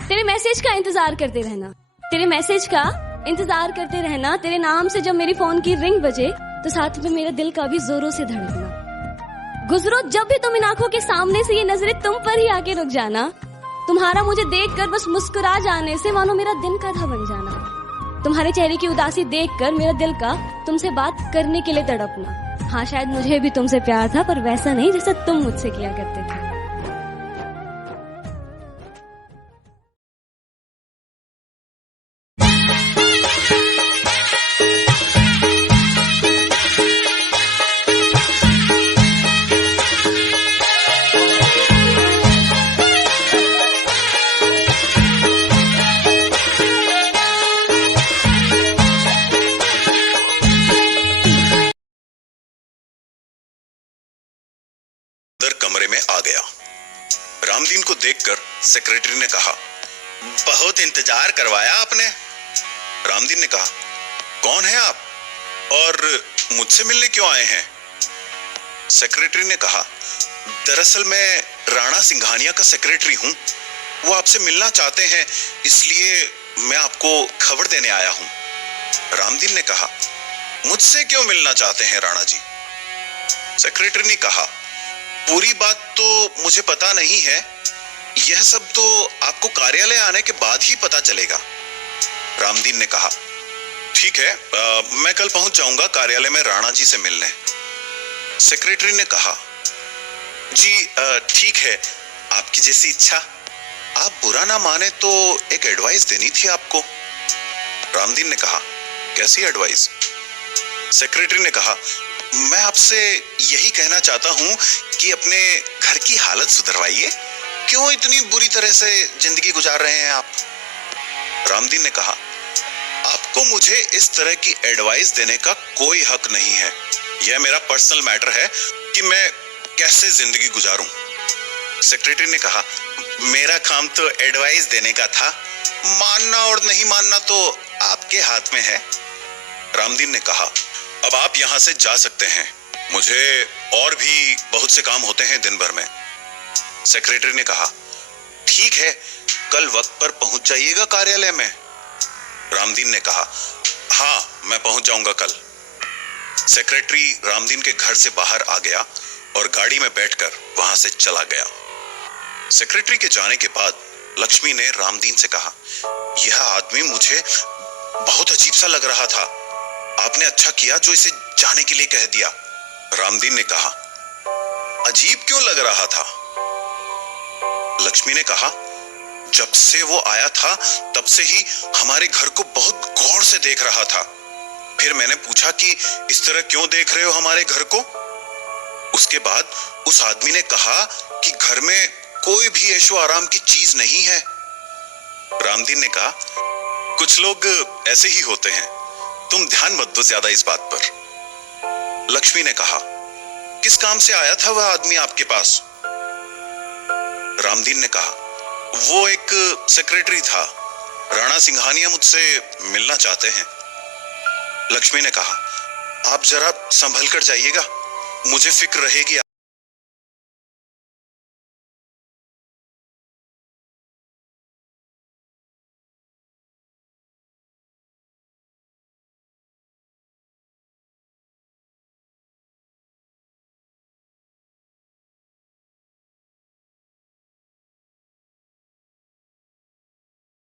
तेरे मैसेज का इंतजार करते रहना, तेरे मैसेज का इंतजार करते रहना। तेरे नाम से जब मेरी फोन की रिंग बजे तो साथ में मेरे दिल का भी जोरों से धड़कना। गुजरो जब भी तुम इन आंखों के सामने से, ये नजरें तुम पर ही आके रुक जाना। तुम्हारा मुझे देखकर बस मुस्कुरा जाने से मानो मेरा दिन का था बन जाना। तुम्हारे चेहरे की उदासी देखकर मेरा दिल का तुमसे बात करने के लिए तड़पना। हाँ, शायद मुझे भी तुमसे प्यार था, पर वैसा नहीं जैसा तुम मुझसे किया करते थे। कमरे में आ गया। रामदीन को देखकर सेक्रेटरी ने कहा, बहुत इंतजार करवाया आपने। रामदीन ने कहा, कौन है आप और मुझसे मिलने क्यों आए हैं? सेक्रेटरी ने कहा, दरअसल मैं राणा सिंघानिया का सेक्रेटरी हूं। वो आपसे मिलना चाहते हैं, इसलिए मैं आपको खबर देने आया हूं। रामदीन ने कहा, मुझसे क्यों मिलना चाहते हैं राणा जी? सेक्रेटरी ने कहा, पूरी बात तो मुझे पता नहीं है, यह सब तो आपको कार्यालय आने के बाद ही पता चलेगा। रामदीन ने कहा, ठीक है, मैं कल पहुंच जाऊंगा कार्यालय में राणा जी से मिलने। सेक्रेटरी ने कहा, जी ठीक है, आपकी जैसी इच्छा। आप बुरा ना माने तो एक एडवाइस देनी थी आपको। रामदीन ने कहा, कैसी एडवाइस? सेक्रेटरी ने कहा, मैं आपसे यही कहना चाहता हूं कि अपने घर की हालत सुधरवाइए। क्यों इतनी बुरी तरह से जिंदगी गुजार रहे हैं आप? रामदीन ने कहा, आपको मुझे इस तरह की एडवाइस देने का कोई हक नहीं है। यह मेरा पर्सनल मैटर है कि मैं कैसे जिंदगी गुजारूं। सेक्रेटरी ने कहा, मेरा काम तो एडवाइस देने का था, मानना और नहीं मानना तो आपके हाथ में है। रामदीन ने कहा, अब आप यहां से जा सकते हैं, मुझे और भी बहुत से काम होते हैं दिन भर में। सेक्रेटरी ने कहा, ठीक है, कल वक्त पर पहुंच जाइएगा कार्यालय में। रामदीन ने कहा, हाँ, मैं पहुंच जाऊंगा कल। सेक्रेटरी रामदीन के घर से बाहर आ गया और गाड़ी में बैठकर वहां से चला गया। सेक्रेटरी के जाने के बाद लक्ष्मी ने रामदीन से कहा, यह आदमी मुझे बहुत अजीब सा लग रहा था, आपने अच्छा किया जो इसे जाने के लिए कह दिया। रामदीन ने कहा, अजीब क्यों लग रहा था? लक्ष्मी ने कहा, जब से वो आया था तब से ही हमारे घर को बहुत गौर से देख रहा था। फिर मैंने पूछा कि इस तरह क्यों देख रहे हो हमारे घर को? उसके बाद उस आदमी ने कहा कि घर में कोई भी ऐशो आराम की चीज नहीं है। रामदीन ने कहा, कुछ लोग ऐसे ही होते हैं, तुम ध्यान मत दो ज्यादा इस बात पर। लक्ष्मी ने कहा, किस काम से आया था वह आदमी आपके पास? रामदीन ने कहा, वो एक सेक्रेटरी था, राणा सिंघानिया मुझसे मिलना चाहते हैं। लक्ष्मी ने कहा, आप जरा संभल कर जाइएगा, मुझे फिक्र रहेगी